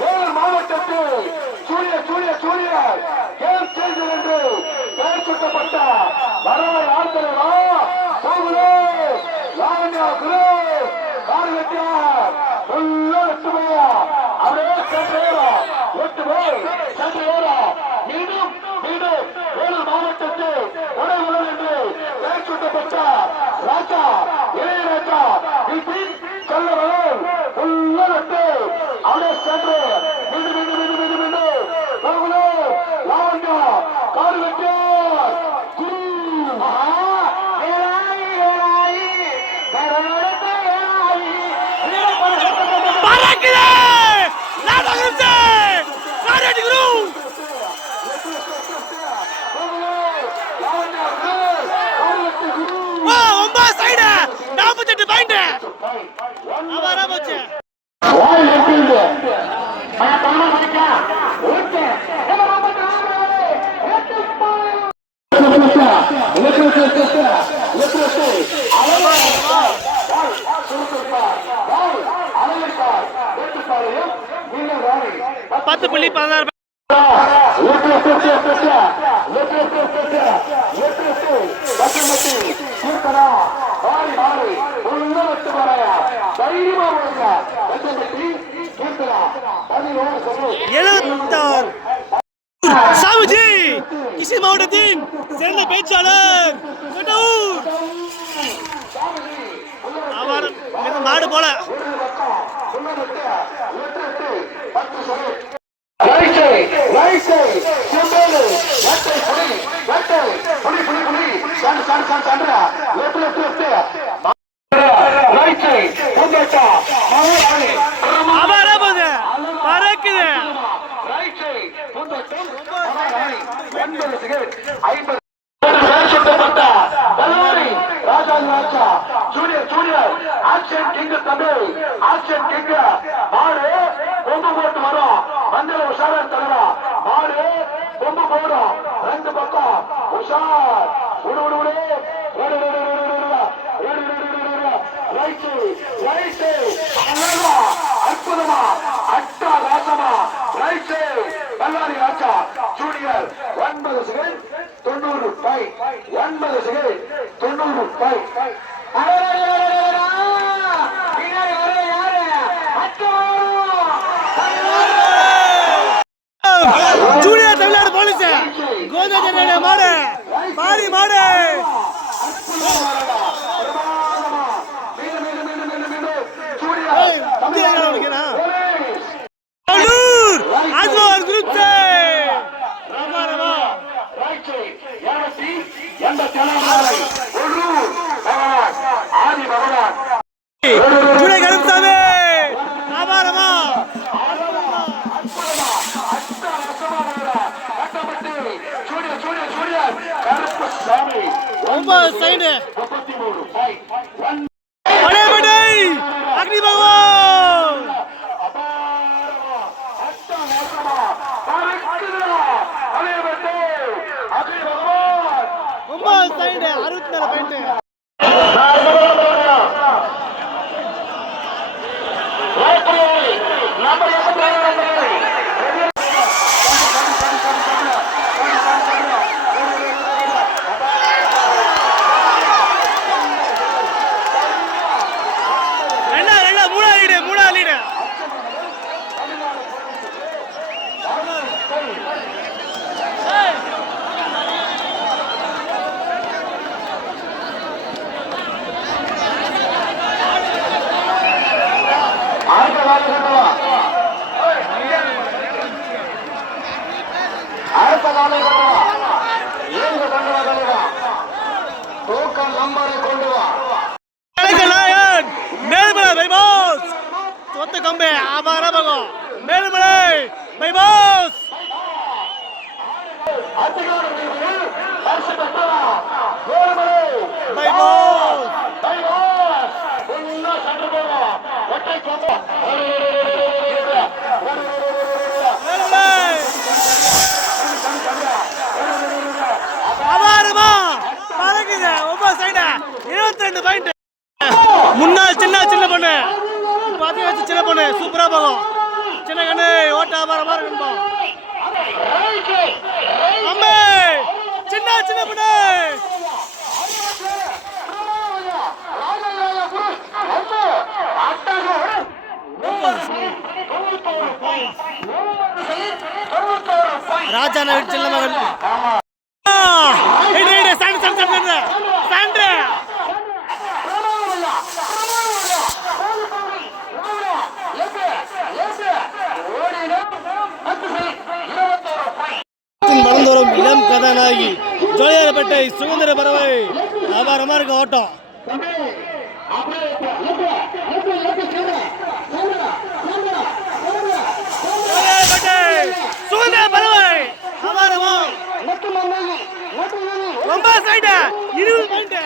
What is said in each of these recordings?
வேலூர் மாவட்டத்தில் சூரியர் game changer என்று பெயர் சூட்டப்பட்ட வரவர் ஆழ்த்தலைவா போகுது லாவண்யா குரு கார்கட்டியார் வெட்டுமையா அப்படியே சென்றையோரா மீண்டும் வேலூர் மாவட்டத்தில் உடவுடன் என்று பெயர் சூட்டப்பட்ட ராஜா இளையராஜா செல்லவர்கள் உள்ளட்டு அப்படியே சென்று மீண்டும் போகுது லாவண்யா கார்கட்டியார் குரு பத்து புள்ளி 16 சாமிஜி கிருஷ்ணகிரி மாவட்டத்தின் சிறந்த பேச்சாளர் அவர் மாடு போல அற்புதமா அட்டா ராசமா பல்லாரி ராஜா junior 9 second 90 by 9 second 90 by junior Tamil Nadu police Godavari மாடு மாறி மாடு அக்னி பகவான் ரொம்ப சைடு 64 பாயிண்ட் கம்பே ஆபாரபகம் மேல்மலை பை பாஸ் பை பாஸ் ஆபாரமா பறக்குது ஒவ்வொரு சைடு 22 பாயிண்ட் முன்னாள் சின்ன பொண்ணு பாத்தி வச்சு சின்ன பொண்ணு சூப்பரா போகும். சின்ன கண்ணு ஓட்ட ஆபாரமா இருக்கும்பா. அம்மே சின்ன சின்ன பொண்ணு ராஜா நகர் சின்ன மகன். வளர்ந்தோறும் இளம் கதாநாயகி ஜோலியாரப்பேட்டை சுதந்திர பறவை வியாபாரமா இருக்க ஓட்டம். சுதந்திர பறவை வியாபாரமா ரொம்ப சைடு 20 பாயிண்ட்.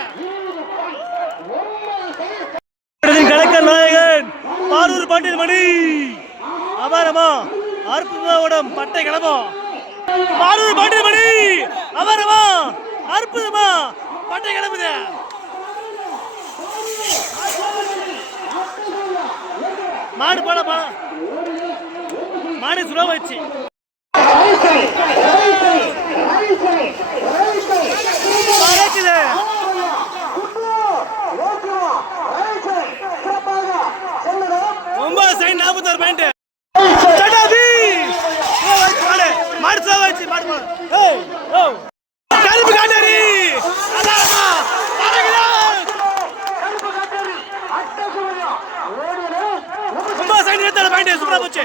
கலெக்டர் நாயகன் பாரூர் பாண்டியன் மணி அபாரமா அற்புதமாவிடம் பட்டை கிளம்பும். பாரூர் பாண்டியன் மணி அபாரமா அற்புதமா பட்டை கிளம்புது. மாடு போட மாடு சுலோ வச்சு ரொம்ப சைன் 46 பாயிண்ட். மாடு சுலோ வச்சு மாடு கருப்பு காட்டாரி ரொம்ப சைன் 27 பாயிண்ட். சூப்பரா போச்சு.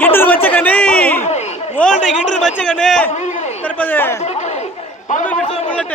கிண்டர் வச்ச கண்ணி ஓல்டு கிண்டர் வச்ச கண்ணு தற்போது புல்லட்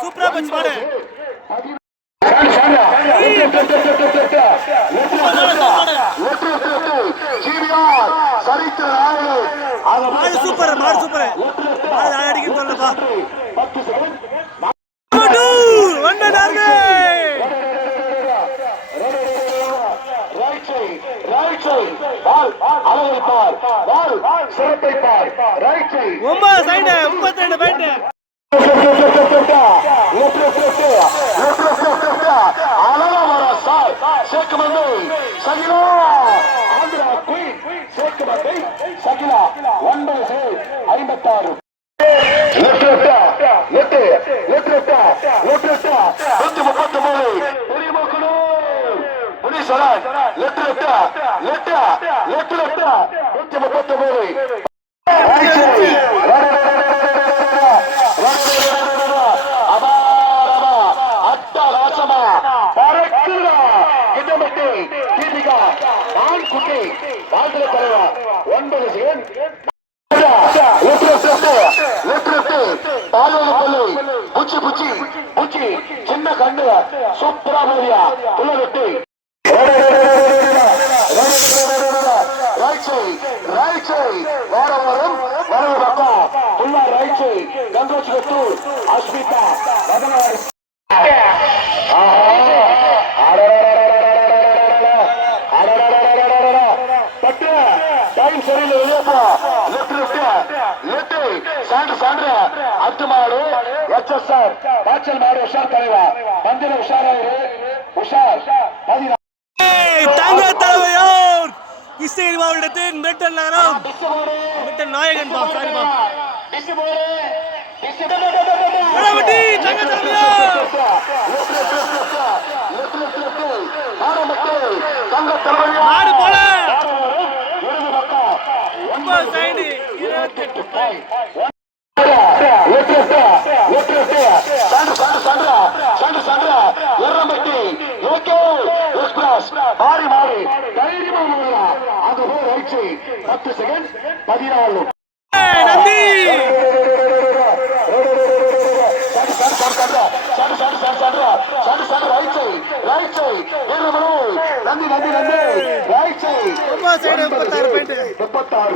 சூப்பரா போச்சு மாடு. மாடு சூப்பர் மாடு சூப்பர் மாடு அடிக்க சொல்லப்பா. ஒன்பது சைடு 32 பாயிண்ட். அழகா சார் சேர்க்கும் ஆந்திரா குயின் சகிலா 956 சின்ன கண்ணு சூப்பரா போவியா உள்ள வெட்டி வாரவாரம் வரவு பக்கம் உள்ள ரைட்சை கங்கோச்சிகத்தூர் அஸ்மிதா பட்டு டைம் சரியில்லை வெளியப்பா சான்று அத்து மாடு எச்எஸ்ஆர் காய்ச்சல் மாடு உஷார் தலைவா மந்திர உஷாராயிரு உஷார் தங்க தலைவையோர் கிருஷ்ணகிரி மாவட்டத்தின் மெட்டல் நகரம் மெட்டல் நாயகன் பா சாரிப்பா தங்க தலைவையோர் மாடு போல சைடு 28 10 செகண்ட் 14 நந்தி நந்தி 36